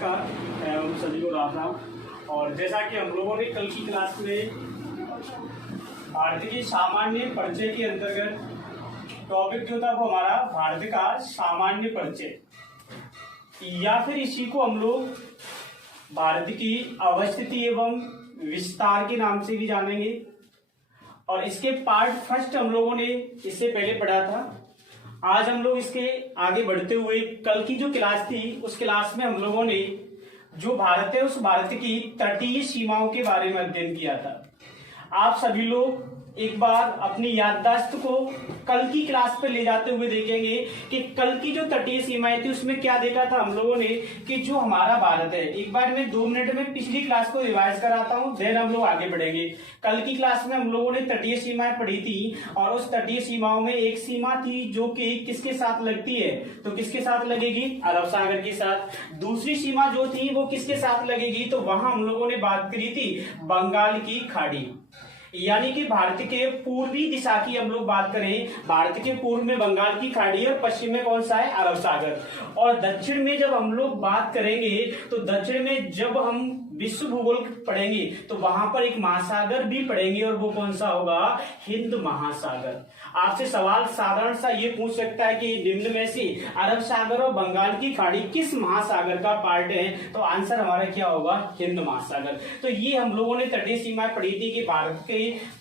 नमस्कार एवं सभी को राम राम। और जैसा कि हम लोगों ने कल की क्लास में भारत की सामान्य परिचय के अंतर्गत टॉपिक जो था वो हमारा भारत का सामान्य परिचय, या फिर इसी को हम लोग भारत की अवस्थिति एवं विस्तार के नाम से भी जानेंगे। और इसके पार्ट फर्स्ट हम लोगों ने इससे पहले पढ़ा था। आज हम लोग इसके आगे बढ़ते हुए कल की जो क्लास थी उस क्लास में हम लोगों ने जो भारत है उस भारत की तटीय सीमाओं के बारे में अध्ययन किया था। आप सभी लोग एक बार अपनी याददाश्त को कल की क्लास पे ले जाते हुए देखेंगे कि कल की जो तटीय सीमाएं थी उसमें क्या देखा था हम लोगों ने कि जो हमारा भारत है। एक बार मैं 2 मिनट में पिछली क्लास को रिवाइज कराता हूं, देन हम लोग आगे बढ़ेंगे। कल की क्लास में हम लोगों ने तटीय सीमाएं पढ़ी थी और उस तटीय सीमाओं में एक सीमा थी जो कि किसके साथ लगती है, तो किसके साथ लगेगी, अरब सागर के साथ। दूसरी सीमा जो थी वो किसके साथ लगेगी, तो वहां हम लोगों ने बात करी थी बंगाल की खाड़ी। यानी कि भारत के पूर्वी दिशा की हम लोग बात करें, भारत के पूर्व में बंगाल की खाड़ी है, पश्चिम में कौन सा है, अरब सागर। और दक्षिण में जब हम लोग बात करेंगे तो दक्षिण में जब हम विश्व भूगोल पढ़ेंगे तो वहां पर एक महासागर भी पढ़ेंगे और वो कौन सा होगा, हिंद महासागर। आपसे सवाल साधारण सा ये पूछ सकता है कि निम्न में से अरब सागर और बंगाल की खाड़ी किस महासागर का पार्ट है, तो आंसर हमारा क्या होगा, हिंद महासागर। तो ये हम लोगों ने तटीय सीमाएं पढ़ी थी कि भारत के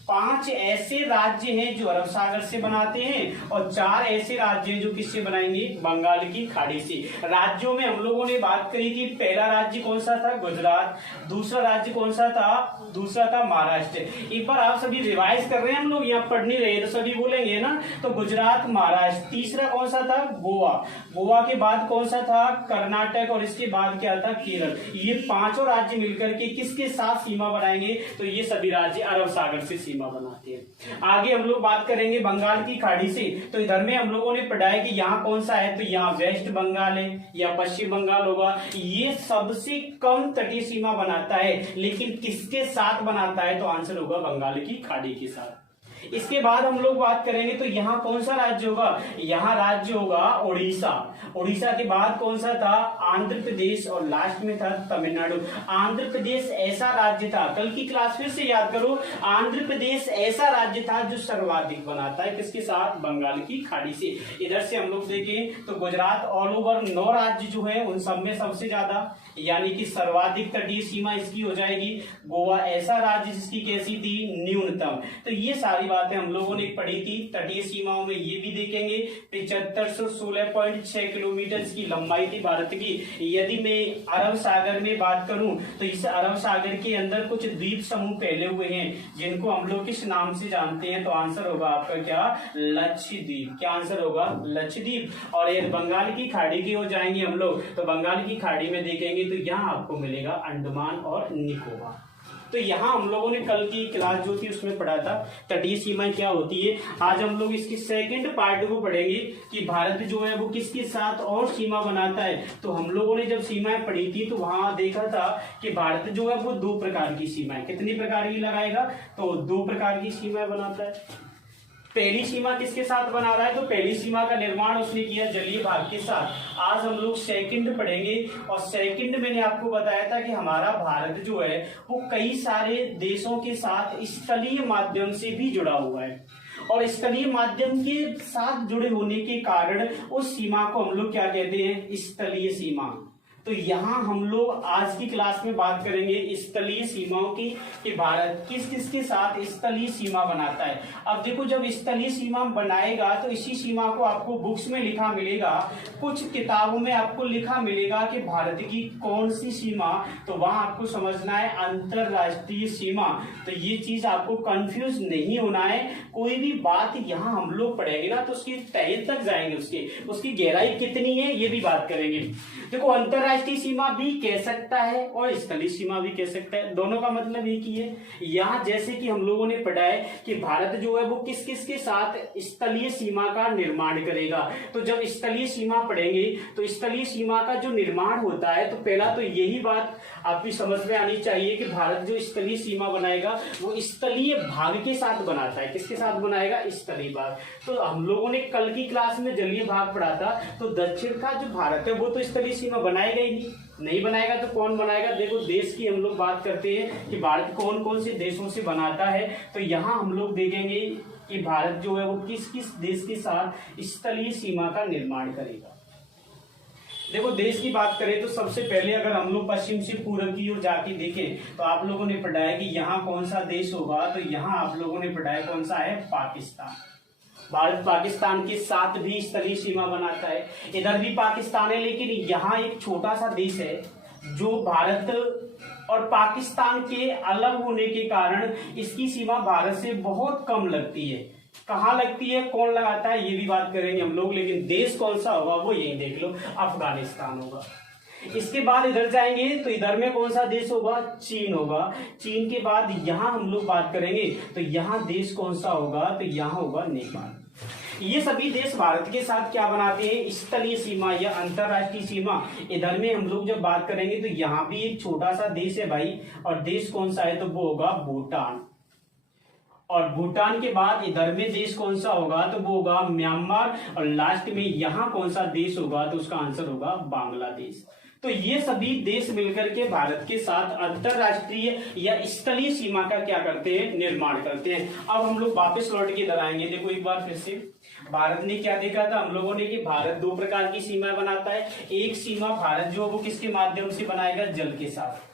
5 ऐसे राज्य हैं जो अरब सागर से बनाते हैं और 4 ऐसे राज्य हैं जो किससे बनाएंगे, बंगाल की खाड़ी से। राज्यों में हम लोगों ने बात करी कि पहला राज्य कौन सा था, गुजरात। दूसरा राज्य कौन सा था, दूसरा था महाराष्ट्र। एक बार आप सभी रिवाइज कर रहे हैं, हम लोग यहाँ पढ़ नहीं रहे तो सभी बोलेंगे ना, तो गुजरात, महाराष्ट्र। तीसरा कौन सा था, गोवा। गोवा के बाद कौन सा था, कर्नाटक। और इसके बाद क्या था, केरल। ये 5 राज्य मिलकर के किसके साथ सीमा बनाएंगे, तो ये सभी राज्य अरब सागर से सीमा बनाते हैं। आगे हम लोग बात करेंगे बंगाल की खाड़ी से। तो इधर में हम लोगों ने पढ़ा है कि यहाँ कौन सा है, तो यहाँ वेस्ट बंगाल है या पश्चिम बंगाल होगा। ये सबसे कम तटीय सीमा बनाता है, लेकिन किसके साथ बनाता है, तो आंसर होगा बंगाल की खाड़ी के साथ। इसके बाद हम लोग बात करेंगे तो यहाँ कौन सा राज्य होगा, यहाँ राज्य होगा उड़ीसा। उड़ीसा के बाद कौन सा था, आंध्र प्रदेश। और लास्ट में था तमिलनाडु। आंध्र प्रदेश ऐसा राज्य था, कल की क्लास फिर से याद करो, आंध्र प्रदेश ऐसा राज्य था जो सर्वाधिक बनाता है किसके साथ, बंगाल की खाड़ी से। इधर से हम लोग देखें तो गुजरात ऑल ओवर 9 राज्य जो है उन सब में सबसे ज्यादा, यानी कि सर्वाधिक तटीय सीमा इसकी हो जाएगी। गोवा ऐसा राज्य जिसकी कैसी थी, न्यूनतम। तो ये सारी बातें हम लोगों ने पढ़ी थी। तटीय सीमाओं में ये भी देखेंगे 7516.6 किलोमीटर की लंबाई थी भारत की। यदि मैं अरब सागर में बात करूं तो इस अरब सागर के अंदर कुछ द्वीप समूह फैले हुए हैं जिनको हम लोग किस नाम से जानते हैं, तो आंसर होगा आपका क्या, लक्षद्वीप। क्या आंसर होगा, लक्षद्वीप। और ये बंगाल की खाड़ी की हो जाएंगे हम लोग, तो बंगाल की खाड़ी में देखेंगे तो यहाँ आपको मिलेगा अंडमान और निकोबार। तो यहाँ हम लोगों ने कल की क्लास जो थी उसमें पढ़ा था तटीय सीमाएं क्या होती है। आज हम लोग इसके सेकंड पार्ट को पढ़ेंगे कि भारत जो है वो किसके साथ और सीमा बनाता है। तो हम लोगों ने जब सीमाएं पढ़ी थी तो वहां देखा था कि भारत जो है वो 2 प्रकार की सीमाएं, कितनी प्रकार की लगाएगा, तो 2 प्रकार की सीमाएं बनाता है। पहली सीमा किसके साथ बना रहा है, तो पहली सीमा का निर्माण उसने किया जलीय भाग के साथ। आज हम लोग सेकंड पढ़ेंगे और सेकंड मैंने आपको बताया था कि हमारा भारत जो है वो कई सारे देशों के साथ स्थलीय माध्यम से भी जुड़ा हुआ है। और स्थलीय माध्यम के साथ जुड़े होने के कारण उस सीमा को हम लोग क्या कहते हैं, स्थलीय सीमा। तो यहाँ हम लोग आज की क्लास में बात करेंगे स्थलीय सीमाओं की कि भारत किस किस के साथ स्थलीय सीमा बनाता है। अब देखो, जब स्थलीय सीमा बनाएगा तो इसी सीमा को आपको बुक्स में लिखा मिलेगा, कुछ किताबों में आपको लिखा मिलेगा कि भारत की कौन सी सीमा, तो वहां आपको समझना है अंतरराष्ट्रीय सीमा। तो ये चीज आपको कंफ्यूज नहीं होना है। कोई भी बात यहाँ हम लोग पढ़ेंगे ना तो उसकी तह तक जाएंगे, उसकी गहराई कितनी है ये भी बात करेंगे। देखो, अंतरराष्ट्रीय सीमा भी कह सकता है और स्थलीय सीमा भी कह सकता है, दोनों का मतलब एक ही है। यहाँ जैसे कि हम लोगों ने पढ़ा है कि भारत जो है वो किस किस के साथ स्थलीय सीमा का निर्माण करेगा। तो जब स्थलीय सीमा पढ़ेंगे तो स्थलीय सीमा का जो निर्माण होता है, तो पहला तो यही बात आपकी समझ में आनी चाहिए कि भारत जो स्थलीय सीमा बनाएगा वो स्थलीय भाग के साथ बनाता है। किसके साथ बनाएगा, स्थलीय भाग। तो हम लोगों ने कल की क्लास में जलीय भाग पढ़ा था, तो दक्षिण का जो भारत है वो तो स्थलीय सीमा बनाएगा ही ही नहीं बनाएगा तो कौन बनाएगा। देखो देश की हम लोग बात करते हैं कि भारत कौन कौन से देशों से बनाता है, तो यहाँ हम लोग देखेंगे कि भारत जो है वो किस किस देश के साथ स्थलीय सीमा का निर्माण करेगा। देखो देश की बात करें तो सबसे पहले अगर हम लोग पश्चिम से पूर्व की ओर जाके देखें तो आप लोगों ने पढ़ा है कि यहाँ कौन सा देश होगा, तो यहाँ आप लोगों ने पढ़ा है कौन सा है, पाकिस्तान। भारत पाकिस्तान के साथ भी स्थलीय सीमा बनाता है, इधर भी पाकिस्तान है, लेकिन यहाँ एक छोटा सा देश है जो भारत और पाकिस्तान के अलग होने के कारण इसकी सीमा भारत से बहुत कम लगती है। कहाँ लगती है, कौन लगाता है, ये भी बात करेंगे हम लोग, लेकिन देश कौन सा होगा वो यही देख लो, अफगानिस्तान होगा। इसके बाद इधर जाएंगे तो इधर में कौन सा देश होगा, चीन होगा। चीन के बाद यहाँ हम लोग बात करेंगे तो यहाँ देश कौन सा होगा, तो यहाँ होगा नेपाल। ये सभी देश भारत के साथ क्या बनाते हैं, स्थलीय सीमा या अंतरराष्ट्रीय सीमा। इधर में हम लोग जब बात करेंगे तो यहाँ भी एक छोटा सा देश है भाई, और देश कौन सा है, तो वो होगा भूटान। और भूटान के बाद इधर में देश कौन सा होगा, तो वो होगा म्यांमार। और लास्ट में यहाँ कौन सा देश होगा, तो उसका आंसर होगा बांग्लादेश। तो ये सभी देश मिलकर के भारत के साथ अंतरराष्ट्रीय या स्थलीय सीमा का क्या करते हैं, निर्माण करते हैं। अब हम लोग वापस लौट के इधर आएंगे। देखो एक बार फिर से भारत ने क्या देखा था हम लोगों ने कि भारत दो प्रकार की सीमा बनाता है। एक सीमा भारत जो वो किसके माध्यम से बनाएगा, जल के साथ।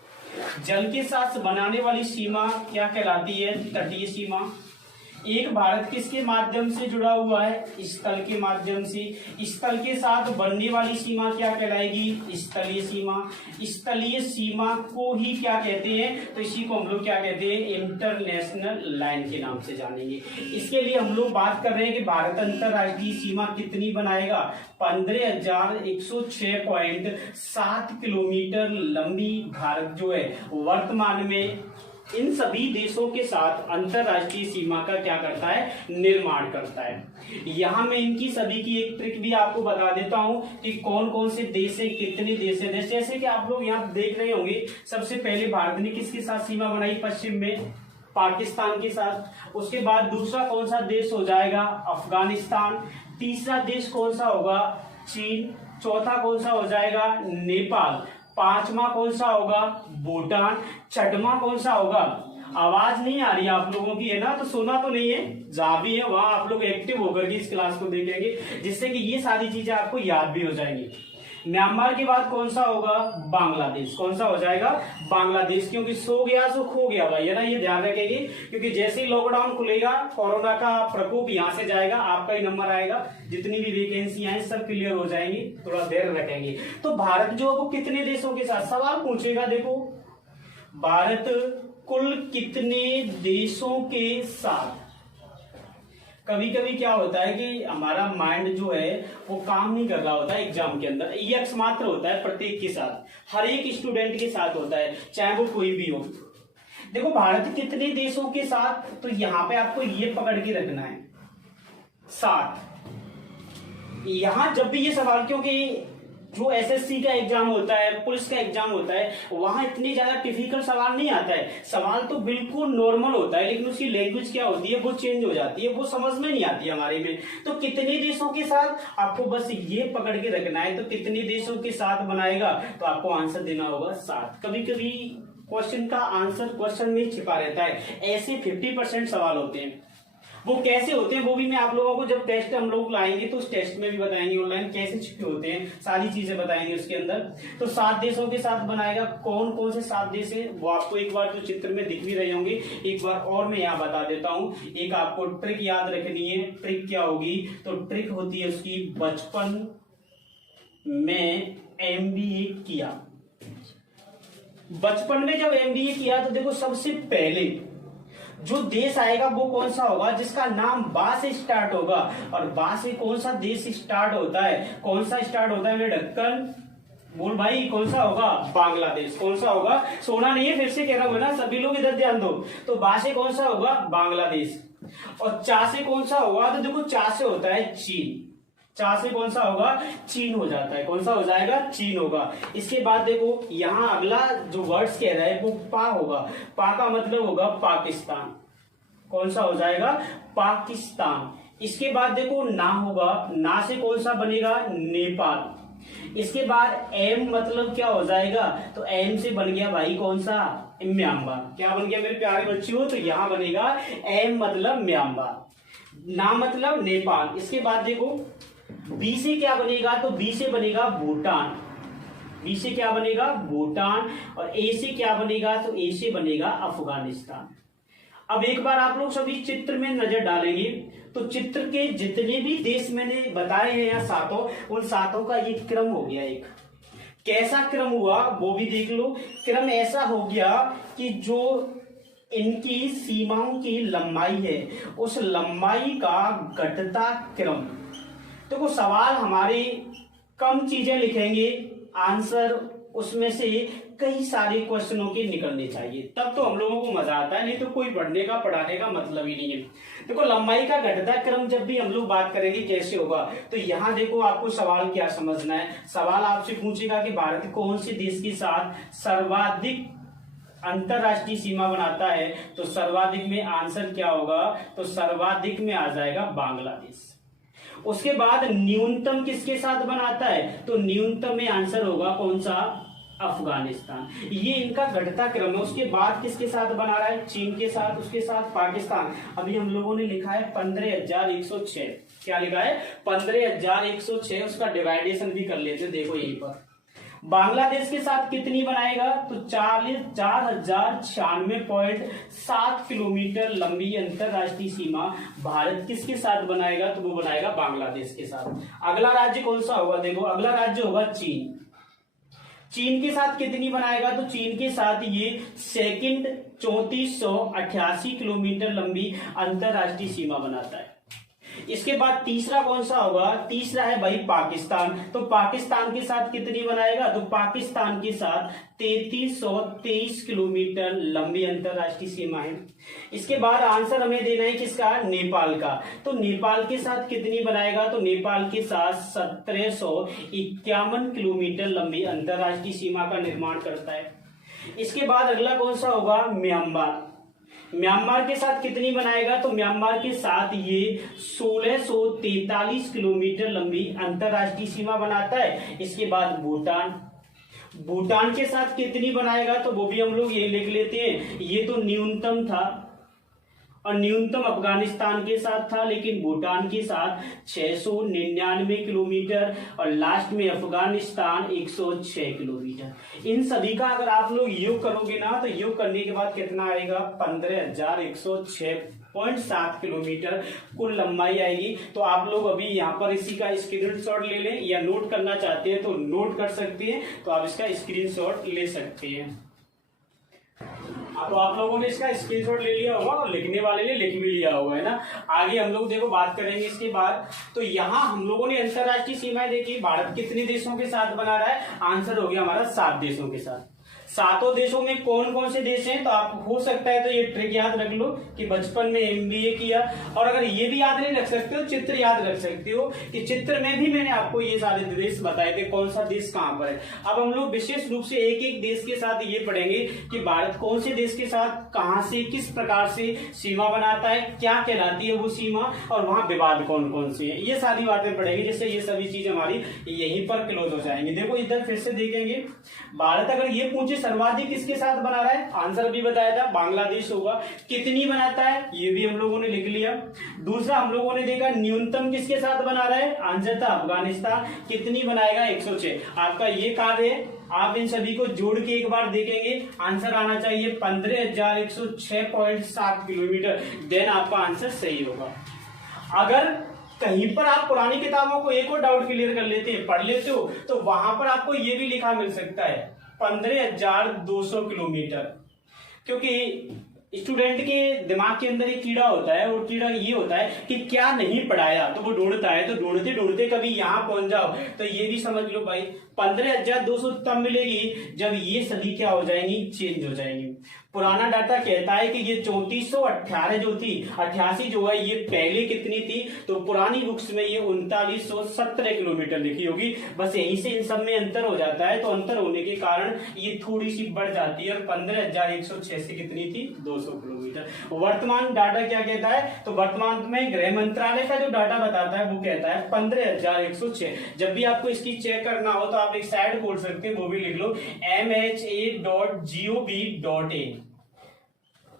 जल के साथ बनाने वाली सीमा क्या कहलाती है, तटीय सीमा। एक भारत किसके माध्यम से जुड़ा हुआ है, स्थल के माध्यम से। स्थल के साथ बनने वाली सीमा क्या कहलाएगी, स्थलीय सीमा। स्थलीय सीमा को ही क्या कहते हैं, तो इसी को हम लोग क्या कहते हैं, इंटरनेशनल लाइन के नाम से जानेंगे। इसके लिए हम लोग बात कर रहे हैं कि भारत अंतरराष्ट्रीय सीमा कितनी बनाएगा, 15,106.7 किलोमीटर लंबी भारत जो है वर्तमान में इन सभी देशों के साथ अंतरराष्ट्रीय सीमा का क्या करता है, निर्माण करता है। यहाँ मैं इनकी सभी की एक ट्रिक भी आपको बता देता हूँ कि कौन कौन से देश है, कितने देश है। जैसे कि आप लोग यहाँ देख रहे होंगे, सबसे पहले भारत ने किसके साथ सीमा बनाई, पश्चिम में पाकिस्तान के साथ। उसके बाद दूसरा कौन सा देश हो जाएगा, अफगानिस्तान। तीसरा देश कौन सा होगा, चीन। चौथा कौन सा हो जाएगा, नेपाल। पांचवा कौन सा होगा, भूटान। छठवां कौन सा होगा, आवाज नहीं आ रही आप लोगों की, है ना, तो सुना तो नहीं है, जहां भी है वहां आप लोग एक्टिव होकर के इस क्लास को देखेंगे, जिससे कि ये सारी चीजें आपको याद भी हो जाएंगी। म्यांमार के बाद कौन सा होगा, बांग्लादेश। कौन सा हो जाएगा, बांग्लादेश, क्योंकि सो गया सो खो गया भाई, है ना, ये ध्यान रखेंगे, क्योंकि जैसे ही लॉकडाउन खुलेगा कोरोना का प्रकोप यहाँ से जाएगा, आपका ही नंबर आएगा, जितनी भी वैकेंसी है सब क्लियर हो जाएंगी, थोड़ा देर रखेंगे। तो भारत जो वो कितने देशों के साथ, सवाल पूछेगा, देखो भारत कुल कितने देशों के साथ। कभी कभी क्या होता है कि हमारा माइंड जो है वो काम नहीं कर रहा होता है एग्जाम के अंदर, यक्स मात्र होता है प्रत्येक के साथ, हर एक स्टूडेंट के साथ होता है, चाहे वो कोई भी हो। देखो भारत कितने देशों के साथ, तो यहां पे आपको ये पकड़ के रखना है, 7। यहां जब भी ये सवाल, क्योंकि जो एसएससी का एग्जाम होता है, पुलिस का एग्जाम होता है, वहां इतनी ज्यादा डिफिकल्ट सवाल नहीं आता है। सवाल तो बिल्कुल नॉर्मल होता है, लेकिन उसकी लैंग्वेज क्या होती है, वो चेंज हो जाती है, वो समझ में नहीं आती हमारे में। तो कितने देशों के साथ, आपको बस ये पकड़ के रखना है, तो कितने देशों के साथ बनाएगा, तो आपको आंसर देना होगा 7। कभी कभी क्वेश्चन का आंसर क्वेश्चन में छिपा रहता है, ऐसे 50% सवाल होते हैं। वो कैसे होते हैं वो भी मैं आप लोगों को जब टेस्ट हम लोग लाएंगे तो उस टेस्ट में भी बताएंगे, ऑनलाइन कैसे छिपे होते हैं, सारी चीजें बताएंगे उसके अंदर। तो 7 देशों के साथ बनाएगा। कौन कौन से 7 देश है वो आपको एक बार जो चित्र में दिख भी रहे होंगे, एक बार और मैं यहाँ बता देता हूँ। एक आपको ट्रिक याद रखनी है। ट्रिक क्या होगी, तो ट्रिक होती है उसकी, बचपन में MBA किया। बचपन में जब MBA किया तो देखो सबसे पहले जो देश आएगा वो कौन सा होगा, जिसका नाम बा से स्टार्ट होगा। और बा से कौन सा देश स्टार्ट होता है, कौन सा स्टार्ट होता है, मेरे ढक्कन बोल भाई, कौन सा होगा, बांग्लादेश। कौन सा होगा, सोना नहीं है, फिर से कह रहा हूं ना, सभी लोग इधर ध्यान दो। तो बा से कौन सा होगा, बांग्लादेश। और चा से कौन सा होगा, तो देखो चा से होता है चीन। चा से कौन सा होगा, चीन हो जाता है। कौन सा हो जाएगा, चीन होगा। इसके बाद देखो यहाँ अगला जो वर्ड्स कह रहा है वो पा होगा। पा का मतलब होगा पाकिस्तान। कौन सा हो जाएगा, पाकिस्तान। इसके बाद देखो ना होगा, ना से कौन सा बनेगा, नेपाल। इसके बाद एम मतलब क्या हो जाएगा, तो एम से बन गया भाई कौन सा, म्यांमार। क्या बन गया मेरे प्यारे बच्चों, तो यहां बनेगा एम मतलब म्यांमार, ना मतलब नेपाल। इसके बाद देखो बी से क्या बनेगा, तो बी से बनेगा भूटान, बी से क्या बनेगा भूटान, और ए से क्या बनेगा, तो ए से बनेगा अफगानिस्तान। अब एक बार आप लोग सभी चित्र में नजर डालेंगे तो चित्र के जितने भी देश मैंने बताए हैं यहाँ सातों, उन सातों का ये क्रम हो गया। एक कैसा क्रम हुआ वो भी देख लो। क्रम ऐसा हो गया कि जो इनकी सीमाओं की लंबाई है उस लंबाई का घटता क्रम। देखो सवाल हमारे कम चीजें लिखेंगे, आंसर उसमें से कई सारे क्वेश्चनों के निकलने चाहिए, तब तो हम लोगों को मजा आता है, नहीं तो कोई पढ़ने का पढ़ाने ही नहीं है। देखो लंबाई का घटता क्रम जब भी हम लोग बात करेंगे कैसे होगा, तो यहाँ देखो आपको सवाल क्या समझना है। सवाल आपसे पूछेगा कि भारत कौन से देश के साथ सर्वाधिक अंतरराष्ट्रीय सीमा बनाता है, तो सर्वाधिक में आंसर क्या होगा, तो सर्वाधिक में आ जाएगा बांग्लादेश। उसके बाद न्यूनतम किसके साथ बनाता है, तो न्यूनतम में आंसर होगा कौन सा, अफगानिस्तान। ये इनका घटता क्रम है। उसके बाद किसके साथ बना रहा है, चीन के साथ, उसके साथ पाकिस्तान। अभी हम लोगों ने लिखा है 15,106, क्या लिखा है 15,106, उसका डिवाइडेशन भी कर लेते हैं। देखो यहीं पर बांग्लादेश के साथ कितनी बनाएगा, तो 4,096.7 किलोमीटर लंबी अंतरराष्ट्रीय सीमा भारत किसके साथ बनाएगा, तो वो बनाएगा बांग्लादेश के साथ। अगला राज्य कौन सा होगा, देखो अगला राज्य होगा चीन। चीन के साथ कितनी बनाएगा, तो चीन के साथ ये सेकंड 3488 किलोमीटर लंबी अंतरराष्ट्रीय सीमा बनाता है। इसके बाद तीसरा कौन सा होगा, तीसरा है भाई पाकिस्तान। तो पाकिस्तान के साथ कितनी बनाएगा, तो पाकिस्तान के साथ 3323 किलोमीटर लंबी अंतरराष्ट्रीय सीमा है। इसके बाद आंसर हमें देना है किसका, नेपाल का। तो नेपाल के साथ कितनी बनाएगा, तो नेपाल के साथ 1751 किलोमीटर लंबी अंतरराष्ट्रीय सीमा का निर्माण करता है। इसके बाद अगला कौन सा होगा, म्यांमार। म्यांमार के साथ कितनी बनाएगा, तो म्यांमार के साथ ये 1643 किलोमीटर लंबी अंतरराष्ट्रीय सीमा बनाता है। इसके बाद भूटान, भूटान के साथ कितनी बनाएगा, तो वो भी हम लोग ये लिख लेते हैं। ये तो न्यूनतम था और न्यूनतम अफगानिस्तान के साथ था, लेकिन भूटान के साथ 699 किलोमीटर और लास्ट में अफगानिस्तान 106 किलोमीटर। इन सभी का अगर आप लोग योग करोगे ना, तो योग करने के बाद कितना आएगा, 15,106.7 किलोमीटर कुल लंबाई आएगी। तो आप लोग अभी यहाँ पर इसी का स्क्रीनशॉट ले लें, या नोट करना चाहते हैं तो नोट कर सकते हैं, तो आप इसका स्क्रीनशॉट ले सकते हैं। तो आप लोगों ने इसका स्क्रीनशॉट ले लिया होगा और लिखने वाले ने लिख भी लिया होगा, है ना। आगे हम लोग देखो बात करेंगे इसके बाद। तो यहाँ हम लोगों ने अंतरराष्ट्रीय सीमाएं देखी, भारत कितने देशों के साथ बना रहा है, आंसर हो गया हमारा 7 देशों के साथ। सातों देशों में कौन कौन से देश हैं, तो आप हो सकता है तो ये ट्रिक याद रख लो कि बचपन में MBA किया, और अगर ये भी याद नहीं रख सकते हो, चित्र याद रख सकते हो कि चित्र में भी मैंने आपको ये सारे देश बताए थे कौन सा देश कहां पर है। अब हम लोग विशेष रूप से एक एक देश के साथ ये पढ़ेंगे कि भारत कौन से देश के साथ कहां से किस प्रकार से सीमा बनाता है, क्या कहलाती है वो सीमा, और वहां विवाद कौन कौन से है, ये सारी बातें पढ़ेंगे, जिससे ये सभी चीज हमारी यहीं पर क्लोज हो जाएंगी। देखो इधर फिर से देखेंगे, भारत अगर ये पूछे सर्वाधिक किसके साथ बना रहा है, आंसर भी बताया था बांग्लादेश होगा। कितनी बनाता है, ये भी हम लोगों ने लिख लिया। दूसरा हम लोगों ने देखा न्यूनतम किसके साथ बना रहा है, आंसर था अफगानिस्तान। कितनी बनाएगा, 106। आपका ये कार्य है, आप इन सभी को जोड़ के एक बार देखेंगे, आंसर आना चाहिए 15,106.7 किलोमीटर, देन आपका आंसर सही होगा। अगर कहीं पर आप पुरानी किताबों को एक और डाउट क्लियर कर लेते हैं, पढ़ लेते हो, तो वहां पर आपको ये भी लिखा मिल सकता है 15,200 किलोमीटर, क्योंकि स्टूडेंट के दिमाग के अंदर एक कीड़ा होता है, और कीड़ा ये होता है कि क्या नहीं पढ़ाया तो वो ढूंढता है, तो ढूंढते ढूंढते कभी यहाँ पहुंच जाओ, तो ये भी समझ लो भाई 15,200 तब मिलेगी जब ये सभी क्या हो जाएंगी, चेंज हो जाएंगी। पुराना डाटा कहता है कि ये 3418 जो थी, 88 जो है, ये पहले कितनी थी, तो पुरानी बुक्स में ये 3917 किलोमीटर लिखी होगी। बस यहीं से इन सब में अंतर हो जाता है, तो अंतर होने के कारण ये थोड़ी सी बढ़ जाती है, और 15,106 से कितनी थी, 200 किलोमीटर। वर्तमान डाटा क्या कहता है, तो वर्तमान में गृह मंत्रालय का जो डाटा बताता है वो कहता है 15,106। जब भी आपको इसकी चेक करना हो तो आप एक साइट खोल सकते हैं, वो भी लिख लो MHA.gov.in।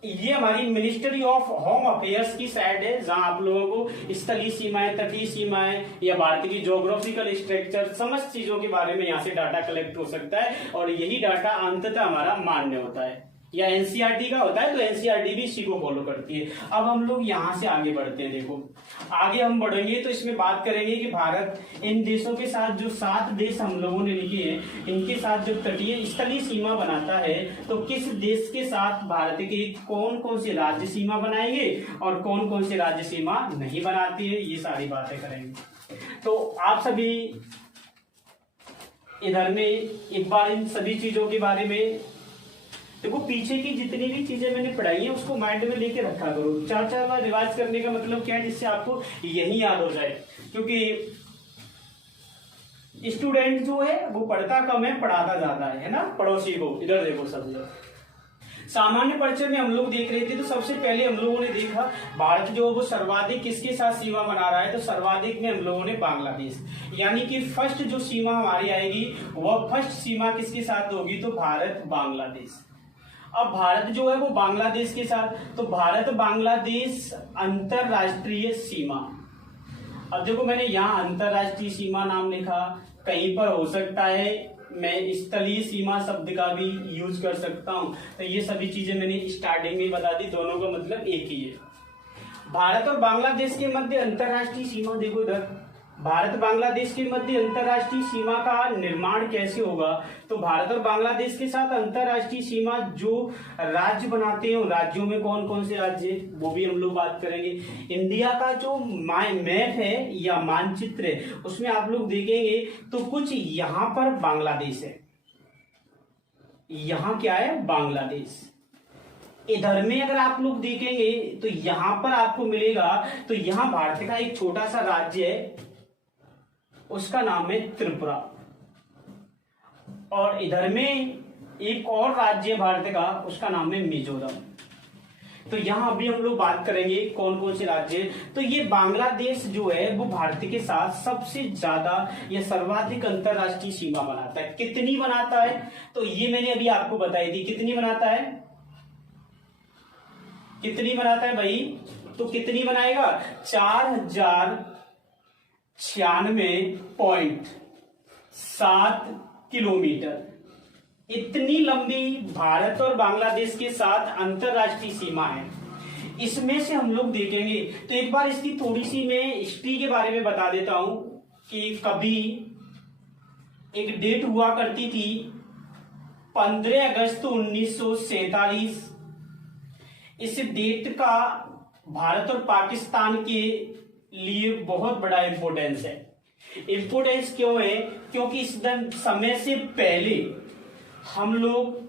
ये हमारी मिनिस्ट्री ऑफ होम अफेयर्स की साइट है, जहां आप लोगों को स्थलीय सीमाएं, तटीय सीमाएं या भारत की ज्योग्राफिकल स्ट्रक्चर समस्त चीजों के बारे में यहाँ से डाटा कलेक्ट हो सकता है, और यही डाटा अंततः हमारा मान्य होता है या एनसीईआरटी का होता है, तो एनसीईआरटी भी इसी को फॉलो करती है। अब हम लोग यहाँ से आगे बढ़ते हैं। देखो आगे हम बढ़ेंगे तो इसमें बात करेंगे कि भारत इन देशों के साथ, जो 7 देश हम लोगों ने लिखे हैं, इनके साथ जब तटीय स्थलीय सीमा बनाता है तो किस देश के साथ भारत के कौन कौन से राज्य सीमा बनाएंगे और कौन कौन से राज्य सीमा नहीं बनाती है, ये सारी बातें करेंगे। तो आप सभी इधर में एक बार इन सभी चीजों के बारे में देखो, पीछे की जितनी भी चीजें मैंने पढ़ाई है उसको माइंड में लेके रखा करो। 4-4 बार रिवाइज करने का मतलब क्या है, जिससे आपको यही याद हो जाए, क्योंकि स्टूडेंट जो है वो पढ़ता कम है, पढ़ाता ज्यादा है ना। पड़ोसी को इधर देखो, सब लोग सामान्य परिचय में हम लोग देख रहे थे, तो सबसे पहले हम लोगों ने देखा भारत जो वो सर्वाधिक किसके साथ सीमा बना रहा है, तो सर्वाधिक में हम लोगों ने बांग्लादेश, यानी कि फर्स्ट जो सीमा हमारी आएगी वह फर्स्ट सीमा किसके साथ होगी, तो भारत बांग्लादेश। अब भारत जो है वो बांग्लादेश के साथ, तो भारत बांग्लादेश अंतरराष्ट्रीय सीमा। अब देखो मैंने यहाँ अंतरराष्ट्रीय सीमा नाम लिखा, कहीं पर हो सकता है मैं स्थलीय सीमा शब्द का भी यूज कर सकता हूं, तो ये सभी चीजें मैंने स्टार्टिंग में बता दी, दोनों का मतलब एक ही है। भारत और बांग्लादेश के मध्य अंतरराष्ट्रीय सीमा, देखो इधर भारत बांग्लादेश के मध्य अंतरराष्ट्रीय सीमा का निर्माण कैसे होगा, तो भारत और बांग्लादेश के साथ अंतरराष्ट्रीय सीमा जो राज्य बनाते हैं, राज्यों में कौन कौन से राज्य है वो भी हम लोग बात करेंगे। इंडिया का जो मैप है या मानचित्र है, उसमें आप लोग देखेंगे तो कुछ यहाँ पर बांग्लादेश है, यहाँ क्या है बांग्लादेश। इधर में अगर आप लोग देखेंगे तो यहां पर आपको मिलेगा, तो यहां भारत का एक छोटा सा राज्य है, उसका नाम है त्रिपुरा, और इधर में एक और राज्य है भारत का, उसका नाम है मिजोरम। तो यहां अभी हम लोग बात करेंगे कौन कौन से राज्य है। तो ये बांग्लादेश जो है वो भारत के साथ सबसे ज्यादा या सर्वाधिक अंतरराष्ट्रीय सीमा बनाता है। कितनी बनाता है, तो ये मैंने अभी आपको बताई थी, कितनी बनाता है, कितनी बनाता है भाई, तो कितनी बनाएगा 4096.7 किलोमीटर। इतनी लंबी भारत और बांग्लादेश के साथ अंतरराष्ट्रीय सीमा है। इसमें से हम लोग देखेंगे, तो एक बार इसकी थोड़ी सी मैं हिस्ट्री के बारे में बता देता हूं कि कभी एक डेट हुआ करती थी 15 अगस्त 1947। इस डेट का भारत और पाकिस्तान के लिए बहुत बड़ा इंपोर्टेंस है। इंपोर्टेंस क्यों है, क्योंकि इस समय से पहले हम लोग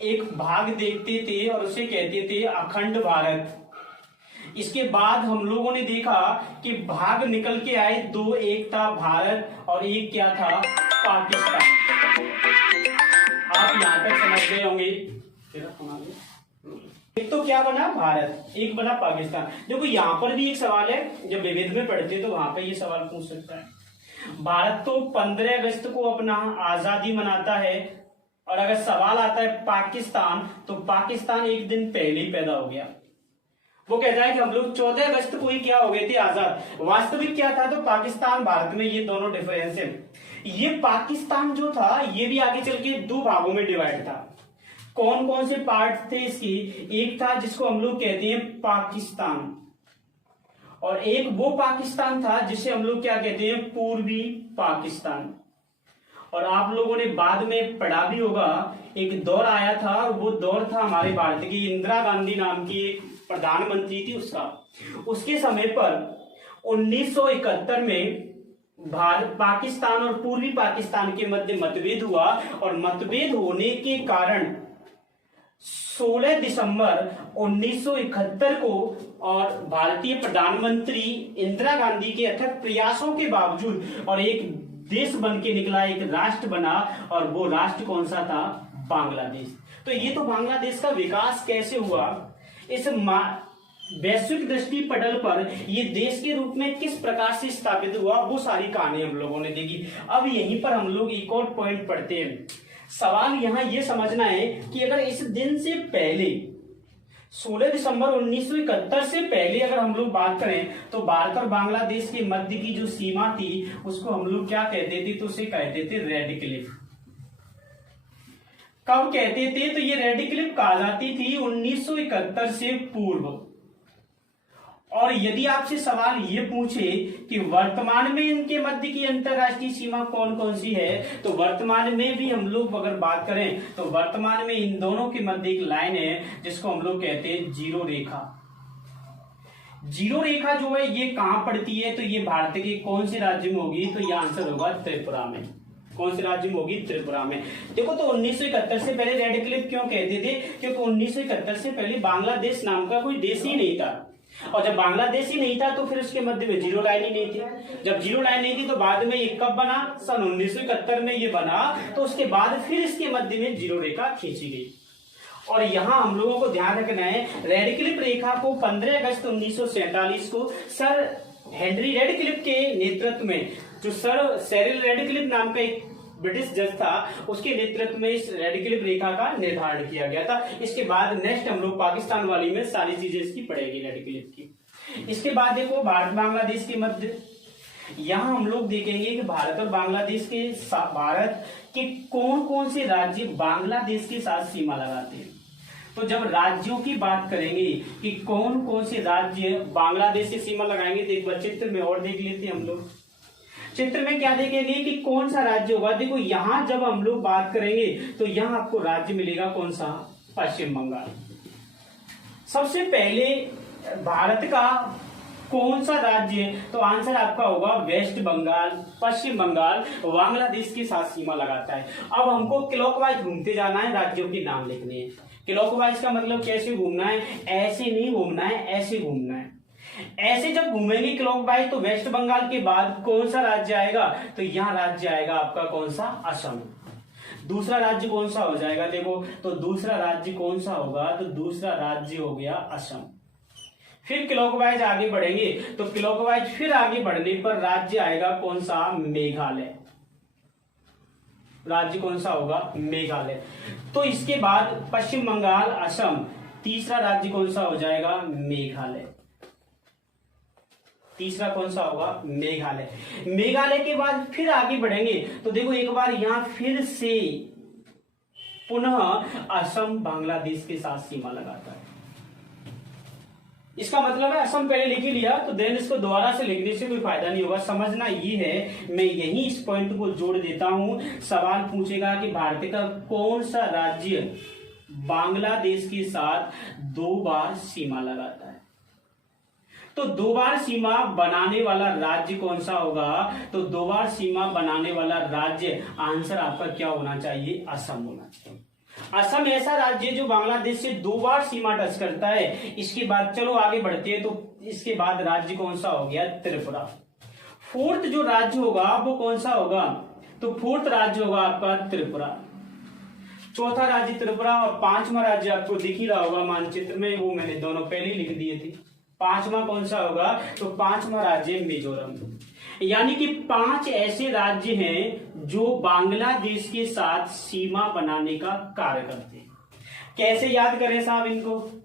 एक भाग देखते थे और उसे कहते थे अखंड भारत। इसके बाद हम लोगों ने देखा कि भाग निकल के आए दो, एक था भारत और एक क्या था पाकिस्तान। आप यहां तक समझ गए होंगे। एक तो क्या बना भारत, एक बना पाकिस्तान। देखो यहां पर भी एक सवाल है, जब विविध में पढ़ते तो वहां पे ये सवाल पूछ सकता है। भारत तो 15 अगस्त को अपना आजादी मनाता है, और अगर सवाल आता है पाकिस्तान, तो पाकिस्तान एक दिन पहले ही पैदा हो गया। वो कहता है कि हम लोग 14 अगस्त को ही क्या हो गए थे आजाद। वास्तविक क्या था, तो पाकिस्तान भारत में ये दोनों डिफरेंस है। ये पाकिस्तान जो था ये भी आगे चल के 2 भागों में डिवाइड था। कौन कौन से पार्ट थे इसकी, एक था जिसको हम लोग कहते हैं पाकिस्तान, और एक वो पाकिस्तान था जिसे हम लोग क्या कहते हैं पूर्वी पाकिस्तान। और आप लोगों ने बाद में पढ़ा भी होगा, एक दौर आया था, और वो दौर था हमारे भारत की इंदिरा गांधी नाम की प्रधानमंत्री थी उसका। उसके समय पर 1971 में भारत पाकिस्तान और पूर्वी पाकिस्तान के मध्य मतभेद हुआ, और मतभेद होने के कारण 16 दिसंबर 1971 को और भारतीय प्रधानमंत्री इंदिरा गांधी के अथक प्रयासों के बावजूद और एक देश बन के निकला, एक राष्ट्र बना, और वो राष्ट्र कौन सा था, बांग्लादेश। तो ये तो बांग्लादेश का विकास कैसे हुआ, इस वैश्विक दृष्टि पटल पर ये देश के रूप में किस प्रकार से स्थापित हुआ, वो सारी कहानी हम लोगों ने देखी। अब यहीं पर हम लोग एक और पॉइंट पढ़ते हैं। सवाल यहाँ ये समझना है कि अगर इस दिन से पहले 16 दिसंबर 1971 से पहले अगर हम लोग बात करें तो भारत और बांग्लादेश के मध्य की जो सीमा थी उसको हम लोग क्या कहते थे, तो उसे कहते थे रेड क्लिफ। कब कहते थे, तो ये रेड क्लिफ कहा जाती थी 1971 से पूर्व। और यदि आपसे सवाल ये पूछे कि वर्तमान में इनके मध्य की अंतरराष्ट्रीय सीमा कौन कौन सी है, तो वर्तमान में भी हम लोग अगर बात करें तो वर्तमान में इन दोनों के मध्य एक लाइन है जिसको हम लोग कहते हैं जीरो रेखा। जीरो रेखा जो है ये कहां पड़ती है, तो ये भारत के कौन से राज्य में होगी, तो यह आंसर होगा त्रिपुरा में। कौन से राज्य में होगी, त्रिपुरा में। देखो तो 1971 से पहले रेड क्लिफ क्यों कहते थे, क्योंकि 1971 से पहले बांग्लादेश नाम का कोई देश ही नहीं था, और जब बांग्लादेश ही नहीं था तो फिर उसके मध्य में जीरो लाइन ही नहीं थी। जब जीरो लाइन नहीं थी तो बाद में ये कब बना, सन 1971 में ये बना, तो उसके बाद फिर इसके मध्य में जीरो रेखा खींची गई। और यहाँ हम लोगों को ध्यान रखना है, रेड क्लिफ रेखा को 15 अगस्त 1947 को सर हेनरी रेड क्लिफ के नेतृत्व में, जो सर सेरिल रेड क्लिफ नाम का एक ब्रिटिश जज था, उसके नेतृत्व में इस रेड क्लिफ रेखा का निर्धारण किया गया था। इसके बाद नेक्स्ट हम लोग पाकिस्तान वाली में सारी चीजें इसकी पड़ेगी रेड क्लिफ की। इसके बाद देखो भारत बांग्लादेश के मध्य, यहाँ हम लोग देखेंगे कि भारत और बांग्लादेश के भारत के कौन कौन से राज्य बांग्लादेश के साथ सीमा लगाते हैं। तो जब राज्यों की बात करेंगे कि कौन कौन से राज्य बांग्लादेश से सीमा लगाएंगे, तो एक बार चित्र में और देख लेते हैं हम लोग। चित्र में क्या देखेंगे कि कौन सा राज्य होगा। देखो यहां जब हम लोग बात करेंगे तो यहां आपको राज्य मिलेगा कौन सा, पश्चिम बंगाल। सबसे पहले भारत का कौन सा राज्य, तो आंसर आपका होगा वेस्ट बंगाल। पश्चिम बंगाल बांग्लादेश के साथ सीमा लगाता है। अब हमको क्लॉकवाइज घूमते जाना है, राज्यों के नाम लिखने हैं। क्लॉकवाइज का मतलब कैसे घूमना है, ऐसे नहीं घूमना है, ऐसे घूमना है। ऐसे जब घूमेंगे क्लॉकवाइज तो वेस्ट बंगाल के बाद कौन सा राज्य आएगा, तो यहां राज्य आएगा आपका कौन सा, असम। दूसरा राज्य कौन सा हो जाएगा, देखो तो दूसरा राज्य कौन सा होगा, तो दूसरा राज्य हो गया असम। फिर क्लॉकवाइज आगे बढ़ेंगे तो क्लॉकवाइज फिर आगे बढ़ने पर राज्य आएगा कौन सा, मेघालय। राज्य कौन सा होगा, मेघालय। तो इसके बाद पश्चिम बंगाल, असम, तीसरा राज्य कौन सा हो जाएगा, मेघालय। तीसरा कौन सा होगा, मेघालय। मेघालय के बाद फिर आगे बढ़ेंगे तो देखो एक बार यहां फिर से पुनः असम बांग्लादेश के साथ सीमा लगाता है। इसका मतलब है असम पहले लिख ही लिया, तो देन इसको दोबारा से लिखने से कोई फायदा नहीं होगा। समझना ये है, मैं यही इस पॉइंट को जोड़ देता हूं। सवाल पूछेगा कि भारत का कौन सा राज्य बांग्लादेश के साथ 2 बार सीमा लगाता है, तो 2 बार सीमा बनाने वाला राज्य कौन सा होगा, तो 2 बार सीमा बनाने वाला राज्य आंसर आपका क्या होना चाहिए, असम होना चाहिए। असम ऐसा राज्य जो बांग्लादेश से 2 बार सीमा टच करता है। इसके बाद चलो आगे बढ़ते हैं, तो इसके बाद राज्य कौन सा हो गया, त्रिपुरा। फोर्थ जो राज्य होगा वो कौन सा होगा, तो फोर्थ राज्य होगा आपका त्रिपुरा। चौथा राज्य त्रिपुरा और 5वां राज्य आपको दिख ही रहा होगा मानचित्र में, वो मैंने दोनों पहले ही लिख दिए थे। 5वां कौन सा होगा, तो 5वां राज्य मिजोरम। यानी कि 5 ऐसे राज्य हैं जो बांग्लादेश के साथ सीमा बनाने का कार्य करते हैं। कैसे याद करें साहब इनको,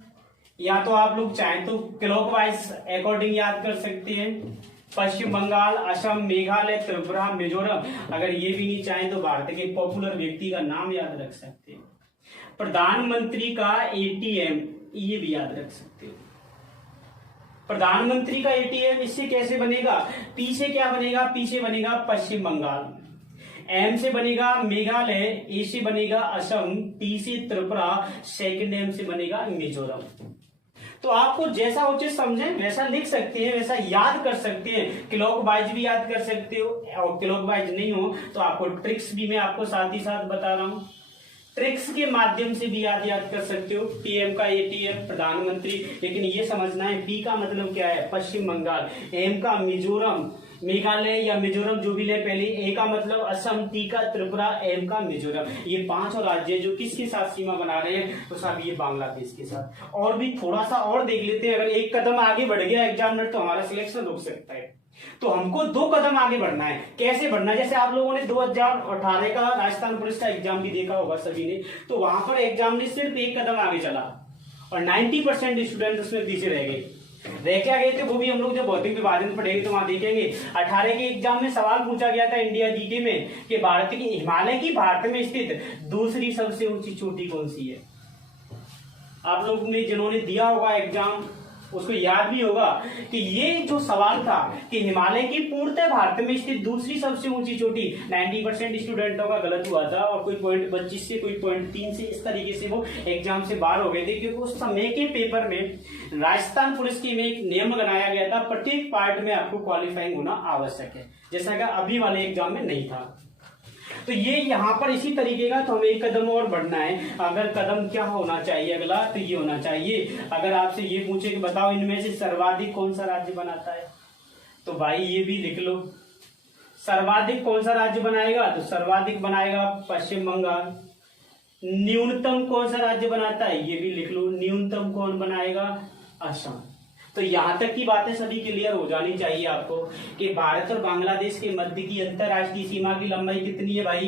या तो आप लोग चाहें तो क्लॉकवाइज अकॉर्डिंग याद कर सकते हैं, पश्चिम बंगाल, असम, मेघालय, त्रिपुरा, मिजोरम। अगर ये भी नहीं चाहें तो भारत के पॉपुलर व्यक्ति का नाम याद रख सकते हैं, प्रधानमंत्री का एटीएम, ये भी याद रख सकते हो। प्रधानमंत्री का एटीएम इससे कैसे बनेगा, पी से क्या बनेगा, पी से बनेगा पश्चिम बंगाल, एम से बनेगा मेघालय, ए से बनेगा असम, टी से त्रिपुरा, सेकंड एम से बनेगा मिजोरम। तो आपको जैसा उचित समझे वैसा लिख सकते हैं, वैसा याद कर सकते हैं। क्लॉकवाइज भी याद कर सकते हो, और क्लॉकवाइज नहीं हो तो आपको ट्रिक्स भी मैं आपको साथ ही साथ बता रहा हूं, ट्रिक्स के माध्यम से भी याद कर सकते हो। पीएम का एटीएम प्रधानमंत्री, लेकिन ये समझना है पी का मतलब क्या है, पश्चिम बंगाल, एम का मिजोरम, मेघालय या मिजोरम जो भी ले, पहले ए का मतलब असम, टी का त्रिपुरा, एम का मिजोरम, ये 5 और राज्य जो किसके साथ सीमा बना रहे हैं, तो सब ये बांग्लादेश के साथ। और भी थोड़ा सा और देख लेते हैं, अगर एक कदम आगे बढ़ गया एग्जामिनर तो हमारा सिलेक्शन रुक सकता है। तो हमको 2 कदम आगे बढ़ना है। कैसे बढ़ना है? जैसे आप लोगों ने 2018 का राजस्थान पुलिस का एग्जाम भी देखा होगा सभी ने, तो वहां पर एग्जाम ने सिर्फ 1 कदम आगे चला और 90% स्टूडेंट उसमें पीछे रह गए। रह क्या गए थे वो भी हम लोग जब भौतिक विभाजन पढ़ेंगे तो वहां देखेंगे। 18 के एग्जाम में सवाल पूछा गया था इंडिया जीके में कि भारत की हिमालय की भारत में स्थित दूसरी सबसे ऊंची चोटी कौन सी है। आप लोग में जिन्होंने दिया होगा एग्जाम उसको याद भी होगा कि ये जो सवाल था कि हिमालय की पूर्णतः भारत में स्थित दूसरी सबसे ऊंची चोटी, 90% स्टूडेंटों का गलत हुआ था और कोई 0.25 से कोई 0.3 से इस तरीके से वो एग्जाम से बाहर हो गए थे, क्योंकि उस समय के पेपर में राजस्थान पुलिस की में एक नियम बनाया गया था, प्रत्येक पार्ट में आपको क्वालिफाइंग होना आवश्यक है, जैसा कि अभी वाले एग्जाम में नहीं था। तो ये यहाँ पर इसी तरीके का, तो हमें 1 कदम और बढ़ना है। अगर कदम क्या होना चाहिए अगला, तो ये होना चाहिए, अगर आपसे ये पूछे कि बताओ इनमें से सर्वाधिक कौन सा राज्य बनाता है, तो भाई ये भी लिख लो, सर्वाधिक कौन सा राज्य बनाएगा, तो सर्वाधिक बनाएगा पश्चिम बंगाल। न्यूनतम कौन सा राज्य बनाता है, ये भी लिख लो, न्यूनतम कौन बनाएगा, असम। तो यहां तक की बातें सभी क्लियर हो जानी चाहिए आपको कि भारत और बांग्लादेश के मध्य की अंतरराष्ट्रीय सीमा की लंबाई कितनी है भाई,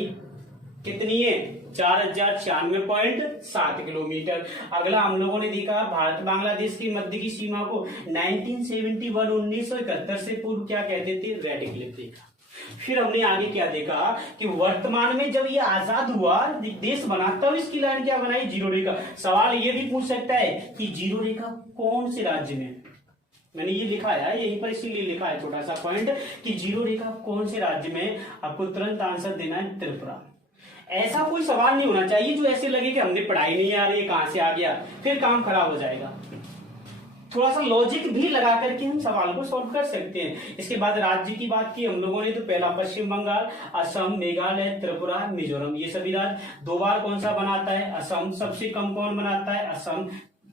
कितनी है, 4096.7 किलोमीटर। अगला हम लोगों ने देखा भारत बांग्लादेश के मध्य की सीमा को 1971 से पूर्व क्या कहते थे, रेड क्लिफ देखा। फिर हमने आगे क्या देखा कि वर्तमान में जब ये आजाद हुआ देश बना तब इसकी लाइन क्या बनाई, जीरो रेखा। सवाल ये भी पूछ सकता है कि जीरो रेखा कौन से राज्य में, मैंने ये लिखा है यहीं पर इसीलिए लिखा है छोटा सा पॉइंट कि जीरो रेखा कौन से राज्य में, आपको तुरंत आंसर देना है त्रिपुरा। ऐसा कोई सवाल नहीं होना चाहिए जो ऐसे लगे कि हमने पढ़ाई नहीं आ रही है, कहां से आ गया, फिर काम खराब हो जाएगा। थोड़ा सा लॉजिक भी लगा करके हम सवाल को सॉल्व कर सकते हैं। इसके बाद राज्य की बात की हम लोगों ने, तो पहला पश्चिम बंगाल, असम, मेघालय, त्रिपुरा, मिजोरम, ये सभी राज्य। 2 बार कौन सा बनाता है, असम। सबसे कम कौन बनाता है, असम।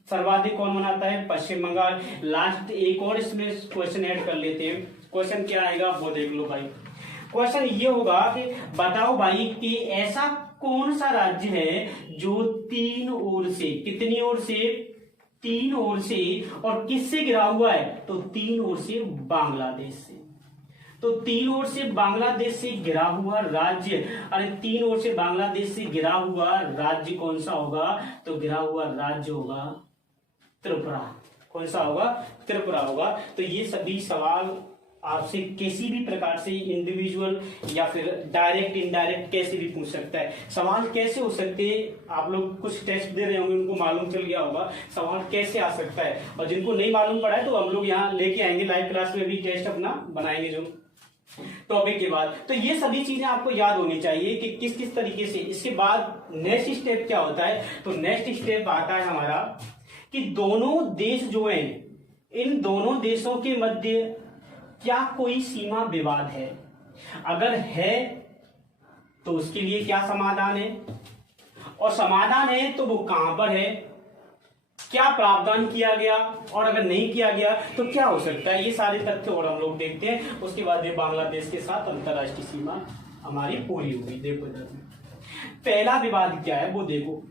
सर्वाधिक कौन बनाता है, पश्चिम बंगाल। लास्ट एक और इसमें क्वेश्चन ऐड कर लेते हैं। क्वेश्चन क्या आएगा वो देख लो भाई। क्वेश्चन ये होगा कि बताओ भाई कि ऐसा कौन सा राज्य है जो 3 ओर से, कितनी ओर से, 3 ओर से, और किससे घिरा हुआ है, तो 3 ओर से बांग्लादेश से। तो 3 ओर से बांग्लादेश से घिरा हुआ राज्य, अरे 3 ओर से बांग्लादेश से घिरा हुआ राज्य कौन सा होगा, तो घिरा हुआ राज्य होगा त्रिपुरा। कौन सा होगा, त्रिपुरा होगा। तो ये सभी सवाल आपसे किसी भी प्रकार से इंडिविजुअल या फिर डायरेक्ट इनडायरेक्ट कैसे भी पूछ सकता है। सवाल कैसे हो सकते हैं, आप लोग कुछ टेस्ट दे रहे होंगे उनको मालूम चल गया होगा सवाल कैसे आ सकता है, और जिनको नहीं मालूम पड़ा है तो हम लोग यहाँ लेके आएंगे लाइव क्लास में भी टेस्ट अपना बनाएंगे जो टॉपिक के बाद। तो ये सभी चीजें आपको याद होनी चाहिए कि किस किस तरीके से। इसके बाद नेक्स्ट स्टेप क्या होता है, तो नेक्स्ट स्टेप आता है हमारा कि दोनों देश जो हैं, इन दोनों देशों के मध्य क्या कोई सीमा विवाद है, अगर है तो उसके लिए क्या समाधान है, और समाधान है तो वो कहां पर है, क्या प्रावधान किया गया, और अगर नहीं किया गया तो क्या हो सकता है। ये सारे तथ्य और हम लोग देखते हैं। उसके बाद ये बांग्लादेश के साथ अंतरराष्ट्रीय सीमा हमारी पूरी होगी। देखो पहला विवाद क्या है वो देखो।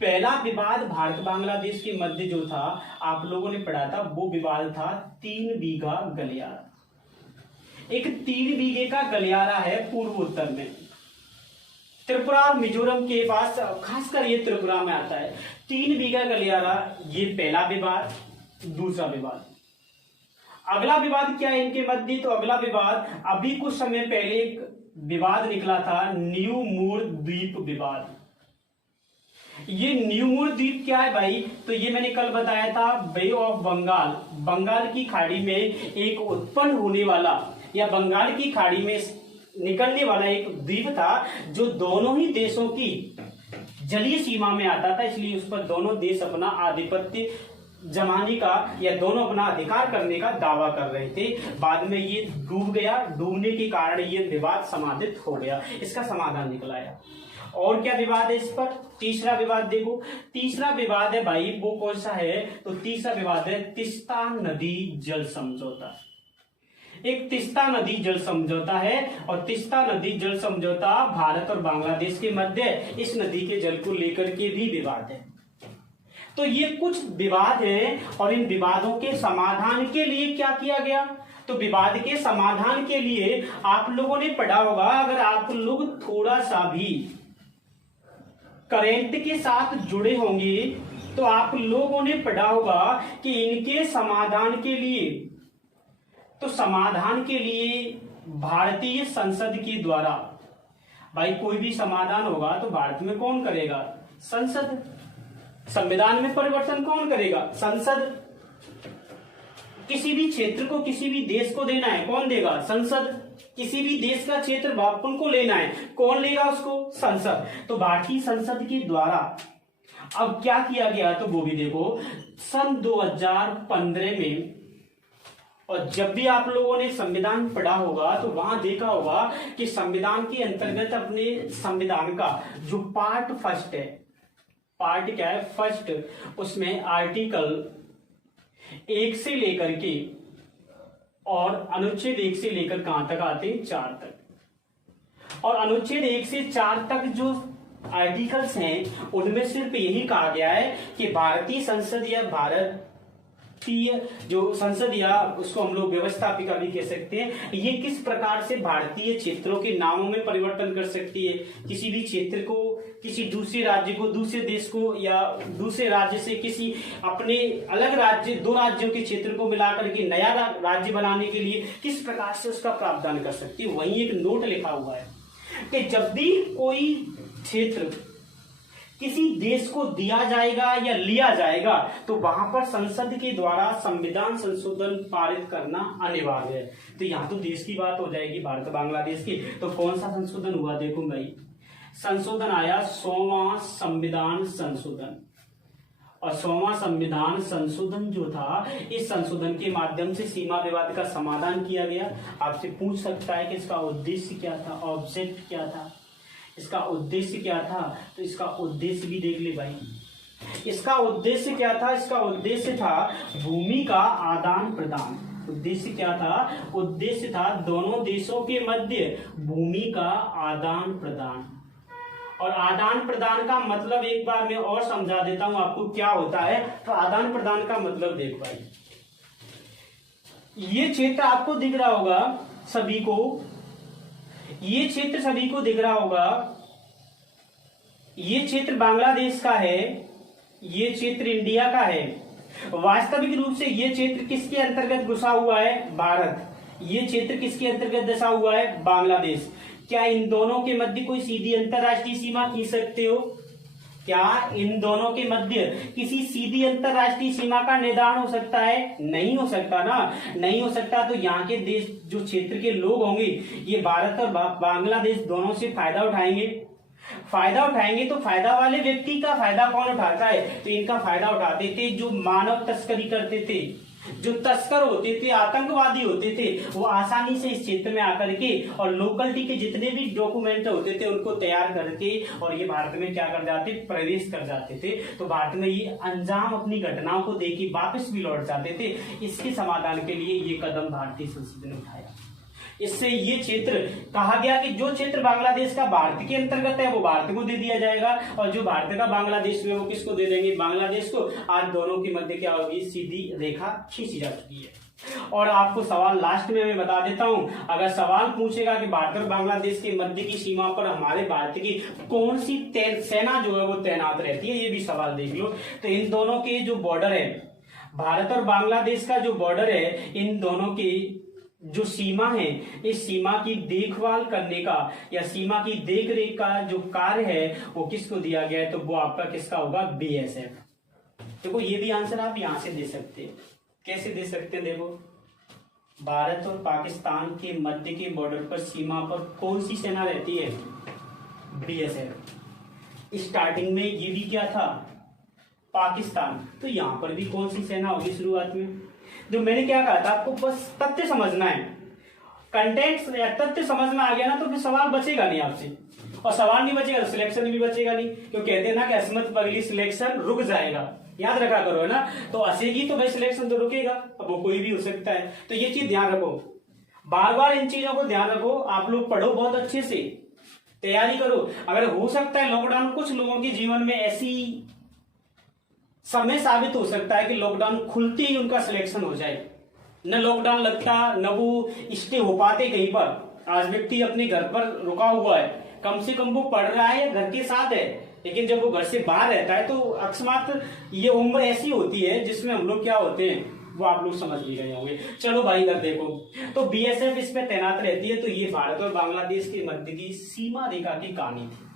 पहला विवाद भारत बांग्लादेश के मध्य जो था आप लोगों ने पढ़ा था, वो विवाद था 3 बीघा गलियारा। एक 3 बीघे का गलियारा है पूर्व उत्तर में, त्रिपुरा और मिजोरम के पास, खासकर ये त्रिपुरा में आता है। 3 बीघा गलियारा, ये पहला विवाद। दूसरा विवाद, अगला विवाद क्या है इनके मध्य, तो अगला विवाद अभी कुछ समय पहले एक विवाद निकला था, न्यू मूर द्वीप विवाद। ये न्यू मूर द्वीप क्या है भाई, तो ये मैंने कल बताया था, बे ऑफ बंगाल, बंगाल की खाड़ी में एक उत्पन्न होने वाला या बंगाल की खाड़ी में निकलने वाला एक द्वीप था जो दोनों ही देशों की जलीय सीमा में आता था। इसलिए उस पर दोनों देश अपना आधिपत्य जमाने का या दोनों अपना अधिकार करने का दावा कर रहे थे। बाद में ये डूब गया, डूबने के कारण ये विवाद समाधित हो गया, इसका समाधान निकलाया। और क्या विवाद है इस पर, तीसरा विवाद देखो। तीसरा विवाद है भाई वो कौन सा है, तो तीसरा विवाद है तीस्ता नदी जल समझौता। एक तीस्ता नदी जल समझौता है, और तीस्ता नदी जल समझौता भारत और बांग्लादेश के मध्य, इस नदी के जल को लेकर के भी विवाद है। तो ये कुछ विवाद हैं, और इन विवादों के समाधान के लिए क्या किया गया, तो विवाद के समाधान के लिए आप लोगों ने पढ़ा होगा, अगर आप लोग थोड़ा सा भी करेंट के साथ जुड़े होंगे तो आप लोगों ने पढ़ा होगा कि इनके समाधान के लिए, तो समाधान के लिए भारतीय संसद के द्वारा, भाई कोई भी समाधान होगा तो भारत में कौन करेगा, संसद। संविधान में परिवर्तन कौन करेगा, संसद। किसी भी क्षेत्र को किसी भी देश को देना है, कौन देगा, संसद। किसी भी देश का क्षेत्र वापन को लेना है, कौन लेगा उसको, संसद। तो भारतीय संसद के द्वारा अब क्या किया गया, तो वो भी देखो सन 2015 में, और जब भी आप लोगों ने संविधान पढ़ा होगा तो वहां देखा होगा कि संविधान के अंतर्गत अपने संविधान का जो पार्ट फर्स्ट है, पार्ट क्या है, फर्स्ट, उसमें आर्टिकल 1 से लेकर के और अनुच्छेद 1 से लेकर कहां तक आते हैं, 4 तक। और अनुच्छेद 1 से 4 तक जो आर्टिकल्स हैं उनमें सिर्फ यही कहा गया है कि भारतीय संसद या भारतीय जो संसद या उसको हम लोग व्यवस्थापिका भी कह सकते हैं, ये किस प्रकार से भारतीय क्षेत्रों के नामों में परिवर्तन कर सकती है। किसी भी क्षेत्र को किसी दूसरे राज्य को, दूसरे देश को, या दूसरे राज्य से किसी अपने अलग राज्य, 2 राज्यों के क्षेत्र को मिलाकर के नया राज्य बनाने के लिए किस प्रकार से उसका प्रावधान कर सकती है। वहीं एक नोट लिखा हुआ है कि जब भी कोई क्षेत्र किसी देश को दिया जाएगा या लिया जाएगा तो वहां पर संसद के द्वारा संविधान संशोधन पारित करना अनिवार्य है। तो यहाँ तो देश की बात हो जाएगी, भारत बांग्लादेश की। तो कौन सा संशोधन हुआ, देखो भाई, संशोधन आया 100वां संविधान संशोधन। और 100वां संविधान संशोधन जो था, इस संशोधन के माध्यम से सीमा विवाद का समाधान किया गया। आपसे पूछ सकता है कि इसका उद्देश्य क्या था, ऑब्जेक्ट क्या था, इसका उद्देश्य क्या था, तो इसका उद्देश्य भी देख ले भाई। इसका उद्देश्य क्या था, इसका उद्देश्य था भूमि का आदान प्रदान। उद्देश्य क्या था, उद्देश्य था दोनों देशों के मध्य भूमि का आदान प्रदान। और आदान प्रदान का मतलब एक बार मैं और समझा देता हूं आपको क्या होता है। तो आदान प्रदान का मतलब देख भाई, ये क्षेत्र आपको दिख रहा होगा सभी को, ये क्षेत्र सभी को दिख रहा होगा, ये क्षेत्र बांग्लादेश का है, ये क्षेत्र इंडिया का है। वास्तविक रूप से ये क्षेत्र किसके अंतर्गत घुसा हुआ है, भारत। ये क्षेत्र किसके अंतर्गत घुसा हुआ है, बांग्लादेश। क्या इन दोनों के मध्य कोई सीधी अंतरराष्ट्रीय सीमा खींच सकते हो, क्या इन दोनों के मध्य किसी सीधी अंतरराष्ट्रीय सीमा का निर्धारण हो सकता है, नहीं हो सकता ना, नहीं हो सकता। तो यहाँ के देश जो क्षेत्र के लोग होंगे, ये भारत और बांग्लादेश दोनों से फायदा उठाएंगे। फायदा उठाएंगे तो फायदा वाले व्यक्ति का फायदा कौन उठाता है, तो इनका फायदा उठाते थे जो मानव तस्करी करते थे, जो तस्कर होते थे, आतंकवादी होते थे, वो आसानी से इस क्षेत्र में आकर के और लोकलिटी के जितने भी डॉक्यूमेंट होते थे उनको तैयार करके और ये भारत में क्या कर जाते, प्रवेश कर जाते थे। तो भारत में ये अंजाम अपनी घटनाओं को देखी वापस भी लौट जाते थे। इसके समाधान के लिए ये कदम भारतीय संसद ने उठाया। इससे ये क्षेत्र कहा गया कि जो क्षेत्र बांग्लादेश का भारत के अंतर्गत है वो भारत को दे दिया जाएगा, और जो भारत का बांग्लादेश में वो किसको दे देंगे, बांग्लादेश को। आज दोनों के मध्य क्या होगी, सीधी रेखा खींची जा चुकी है। और आपको सवाल लास्ट में मैं बता देता हूं, अगर सवाल पूछेगा कि भारत और बांग्लादेश के मध्य की सीमा पर हमारे भारत की कौन सी सेना जो है वो तैनात रहती है, ये भी सवाल देख लो। तो इन दोनों के जो बॉर्डर है, भारत और बांग्लादेश का जो बॉर्डर है, इन दोनों की जो सीमा है, इस सीमा की देखभाल करने का या सीमा की देखरेख का जो कार्य है वो किसको दिया गया है, तो वो आपका किसका होगा, बीएसएफ। देखो ये भी आंसर आप यहां से दे सकते हैं। कैसे दे सकते हैं, देखो भारत और पाकिस्तान के मध्य के बॉर्डर पर सीमा पर कौन सी सेना रहती है, बीएसएफ। स्टार्टिंग में ये भी क्या था, पाकिस्तान। तो यहां पर भी कौन सी सेना होगी शुरुआत में। जो मैंने क्या कहा था, आपको बस तथ्य समझना है, कंटेंट या तथ्य समझ में आ गया ना तो फिर सवाल बचेगा नहीं आपसे, और सवाल नहीं बचेगा तो सिलेक्शन भी बचेगा नहीं। क्यों कहते हैं ना कि असमत पगली सिलेक्शन रुक जाएगा, याद रखा करो, है ना। तो असेगी तो भाई सिलेक्शन तो रुकेगा, अब वो कोई भी हो सकता है। तो ये चीज ध्यान रखो। बार बार इन चीजों को ध्यान रखो, आप लोग पढ़ो बहुत अच्छे से, तैयारी करो। अगर हो सकता है लॉकडाउन कुछ लोगों के जीवन में ऐसी समय साबित हो सकता है कि लॉकडाउन खुलते ही उनका सिलेक्शन हो जाए, न लॉकडाउन लगता न वो स्टे हो पाते कहीं पर। आज व्यक्ति अपने घर पर रुका हुआ है, कम से कम वो पढ़ रहा है या घर के साथ है, लेकिन जब वो घर से बाहर रहता है तो अकस्मात ये उम्र ऐसी होती है जिसमें हम लोग क्या होते हैं वो आप लोग समझ भी गए होंगे। चलो भाई इधर देखो, तो बीएसएफ इस पे तैनात रहती है। तो ये भारत और बांग्लादेश के मध्य की सीमा रेखा की कहानी थी।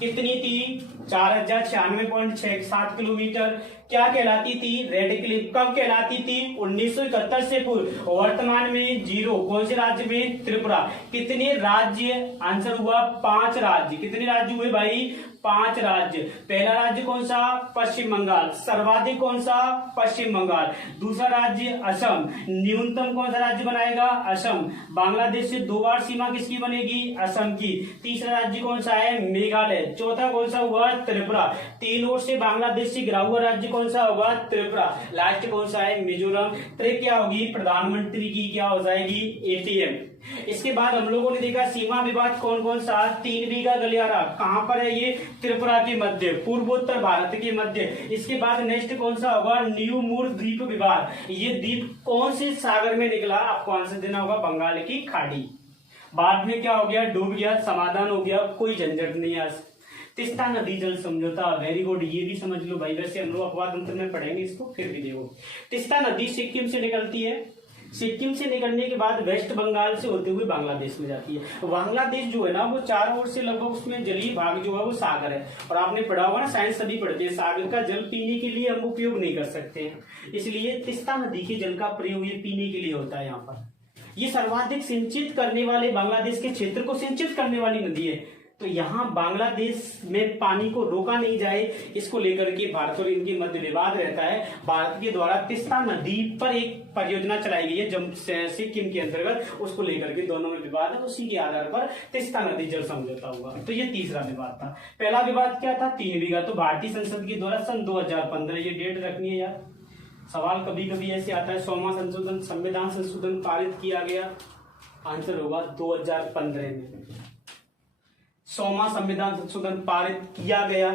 कितनी थी? 4096.67 किलोमीटर। क्या कहलाती थी? Red Cliff. कब कहलाती थी? 1971 से पूर्व। वर्तमान में 0। कौन से राज्य में? त्रिपुरा। कितने राज्य? आंसर हुआ 5 राज्य। कितने राज्य हुए भाई? 5 राज्य। पहला राज्य कौन सा? पश्चिम बंगाल। सर्वाधिक कौन सा? पश्चिम बंगाल। दूसरा राज्य असम। न्यूनतम कौन सा राज्य बनाएगा? असम। बांग्लादेश से 2 बार सीमा किसकी बनेगी? असम की। तीसरा राज्य कौन सा है? मेघालय। चौथा कौन सा हुआ? त्रिपुरा। 3 ओर से बांग्लादेश से घिरा हुआ राज्य कौन सा होगा? त्रिपुरा। लास्ट कौन सा है? मिजोरम। ट्रिक क्या होगी? प्रधानमंत्री की क्या हो जाएगी? एटीएम। इसके बाद हम लोगों ने देखा सीमा विवाद कौन कौन सा? 3 बीघा गलियारा। कहां पर है ये? त्रिपुरा के मध्य, पूर्वोत्तर भारत के मध्य। इसके बाद नेक्स्ट कौन सा होगा? न्यू मूर द्वीप विवाद। ये द्वीप कौन से सागर में निकला? आपको आंसर देना होगा बंगाल की खाड़ी। बाद में क्या हो गया? डूब गया, समाधान हो गया, कोई झंझट नहीं है। तिस्ता नदी जल समझौता, वेरी गुड, ये भी समझ लो भाई। वैसे हम लोग अपवाद तंत्र में पढ़ेंगे इसको, फिर भी देखो। तिस्ता नदी सिक्किम से निकलती है। सिक्किम से निकलने के बाद वेस्ट बंगाल से होते हुए बांग्लादेश में जाती है। बांग्लादेश जो है ना वो चारों ओर से लगभग उसमें जलीय भाग जो है वो सागर है। और आपने पढ़ा होगा ना, साइंस सभी पढ़ते हैं, सागर का जल पीने के लिए हम उपयोग नहीं कर सकते हैं, इसलिए तिस्ता नदी के जल का प्रयोग ये पीने के लिए होता है। यहाँ पर ये सर्वाधिक सिंचित करने वाले, बांग्लादेश के क्षेत्र को सिंचित करने वाली नदी है। तो यहाँ बांग्लादेश में पानी को रोका नहीं जाए, इसको लेकर के भारत और इनके मध्य विवाद रहता है। भारत के द्वारा तिस्ता नदी पर एक परियोजना चलाई गई है सिक्किम के अंतर्गत, उसको लेकर के दोनों में विवाद है। उसी के आधार पर तिस्ता नदी जल समझौता हुआ। तो ये तीसरा विवाद था। पहला विवाद क्या था? 3 बीघा। तो भारतीय संसद के द्वारा सन 2015, ये डेट रखनी है यार, सवाल कभी कभी ऐसे आता है। 100वां संशोधन, संविधान संशोधन पारित किया गया। आंसर होगा 2015 में 100वां संविधान संशोधन पारित किया गया।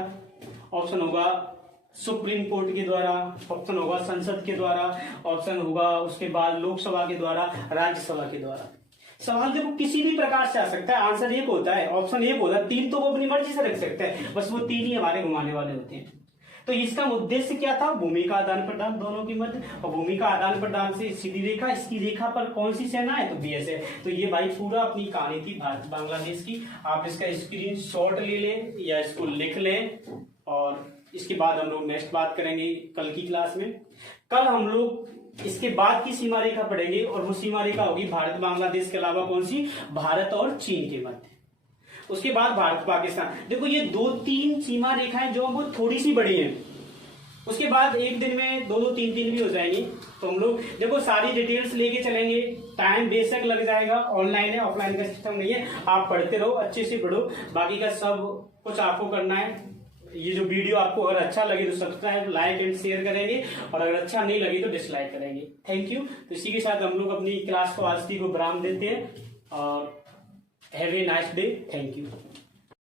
ऑप्शन होगा सुप्रीम कोर्ट के द्वारा, ऑप्शन होगा संसद के द्वारा, ऑप्शन होगा उसके बाद लोकसभा के द्वारा, राज्यसभा के द्वारा। सवाल देखो किसी भी प्रकार से आ सकता है। आंसर एक होता है, ऑप्शन एक होता है। 3 तो वो अपनी मर्जी से रख सकते हैं, बस वो 3 ही हमारे घुमाने वाले होते हैं। तो इसका उद्देश्य क्या था? भूमि का आदान प्रदान दोनों के मध्य। और भूमि का आदान प्रदान से सीधी रेखा, इसकी रेखा पर कौन सी सेना है? तो बीएसएफ। तो ये भाई पूरा अपनी कहानी थी भारत बांग्लादेश की। आप इसका स्क्रीनशॉट ले लें या इसको लिख लें, और इसके बाद हम लोग नेक्स्ट बात करेंगे कल की क्लास में। कल हम लोग इसके बाद की सीमा रेखा पढ़ेंगे, और वो सीमा रेखा होगी भारत बांग्लादेश के अलावा कौन सी? भारत और चीन के मध्य। उसके बाद भारत पाकिस्तान। देखो ये 2-3 सीमा रेखाएं जो वो थोड़ी सी बड़ी हैं, उसके बाद एक दिन में 2-2, 3-3 भी हो जाएंगी। तो हम लोग देखो सारी डिटेल्स लेके चलेंगे। टाइम बेशक लग जाएगा, ऑनलाइन है, ऑफलाइन का सिस्टम नहीं है। आप पढ़ते रहो, अच्छे से पढ़ो, बाकी का सब कुछ आपको करना है। ये जो वीडियो आपको अगर अच्छा लगे तो सब्सक्राइब, लाइक एंड शेयर करेंगे, और अगर अच्छा नहीं लगे तो डिसलाइक करेंगे। Thank you. तो इसी के साथ हम लोग अपनी क्लास को आज को विराम देते हैं, और have a nice day. Thank you.